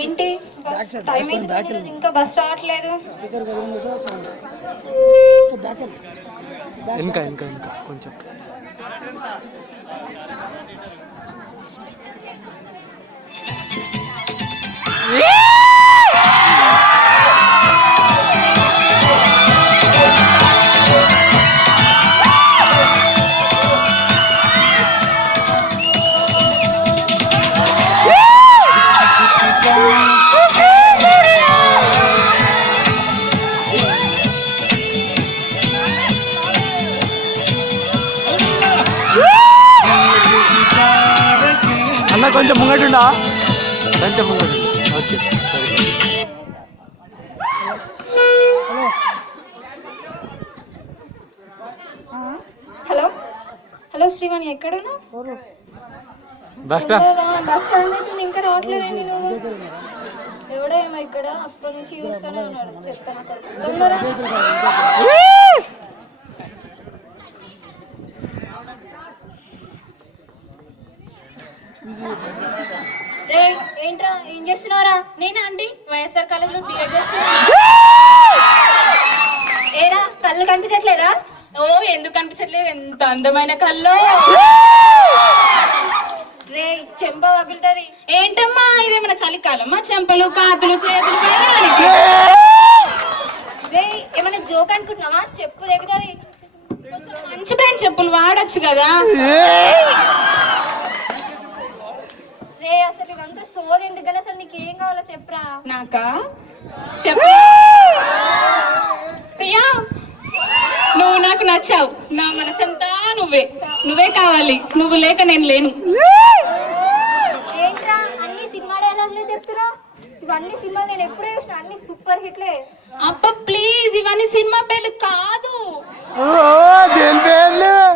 ఏంటి టైం అయితే ఇంకా బస్ రావట్లేదు. ఇంకా ఇంకా ఇంకా కొంచెం అన్న కొంచెం ముంగటుండా, కొంచెం ముంగటు. ఓకే హలో హలో శ్రీవాణి ఎక్కడున్నా? Bus stop. బస్ స్టాండ్ అయితే ఇంకా రావట్లేదండి. నువ్వు ఎవడేమో ఇక్కడ అప్పటి నుంచి చూస్తూనే ఉన్నాడు. చెప్తాను తొందరగా. ఏంట్రా ఏం చేస్తున్నారా? నేనా అండి వైఎస్ఆర్ కాలేజీలో బిఎడ్ చేస్తున్నా. ఏరా కళ్ళు కనిపించట్లేదా? ఓ ఎందుకు కనిపించట్లేదు, ఎంత అందమైన కళ్ళు. రే చెంప పగులుతుంది. ఏంటమ్మా ఇదేమన్నా చలికాలమ్మా? చెంపలు కాతులు చేతులు కాయడానికి. రే ఏమన్నా జోక్ అనుకుంటున్నావా? చెప్పు దిగుతుంది. కొంచెం మంచి బ్రాండ్ చెప్పులు వాడొచ్చు కదా. రే అసలు ఇవంతా సోది ఎందుకని? అసలు నీకు ఏం కావాలో చెప్పురా. నాకా చెప్పు. ప్రియా నువ్వు నాకు నచ్చావు, నా మనసంతా నువ్వే, నువ్వే కావాలి, నువ్వు లేక నేను లేను. ఏంట్రా అన్ని సినిమా డైలాగులే చెప్తున్నా? ఇవన్నీ సినిమా నేను ఎప్పుడే చూసిన, అన్ని సూపర్ హిట్లే. అబ్బ ప్లీజ్ ఇవన్నీ సినిమా పేర్లు కాదు.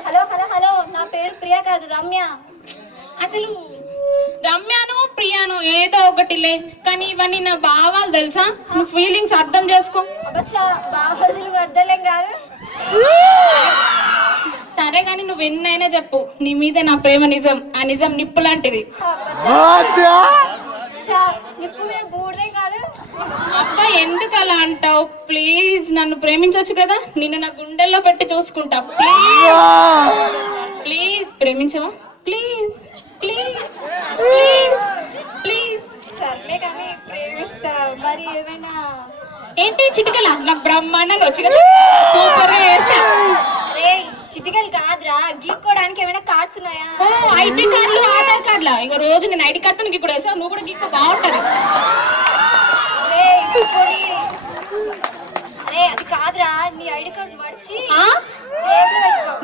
హలో హలో హలో నా పేరు ప్రియా కాదు రమ్య. అసలు రమ్యాను ప్రియాను ఏదో ఒకటిలే, కానీ ఇవన్నీ నా భావాలు తెలుసా? నువ్వు ఫీలింగ్స్ అర్థం చేసుకో. అబ్బా బాహర్దులు వద్దలేం కాదు. సరే గాని నువ్వు ఎన్నైనా చెప్పు, నీ మీద నా ప్రేమ నిజం, ఆ నిజం నిప్పు లాంటిది. నిప్పు మీద బూడిదే కాదు. అబ్బా ఎందుకు అలా అంటావు? ప్లీజ్ నన్ను ప్రేమించవచ్చు కదా, నిన్ను నా గుండెల్లో పెట్టి చూసుకుంటా. ప్లీజ్ ప్లీజ్ ప్రేమించవా? Please please please please. సర్లే కానీ ప్రేమిస్తా. మరి ఏమైనా ఏంటి చిటికల? నాకు బ్రహ్మాండంగా వచ్చి సూపర్ గా వేస్తా. రే చిటికలు కాదురా, గీక్కోడానికి ఏమైనా కార్డ్స్ ఉన్నాయా? ఓ ఐడి కార్డులు ఆధార్ కార్డులా? ఇక రోజు నేను ఐడి కార్డుతో నీకు కూడా వేసా, నువ్వు కూడా గీక్కో, బాగుంటది. రే రే అది కాదురా, నీ ఐడి కార్డు మర్చి జేబులో పెట్టుకో.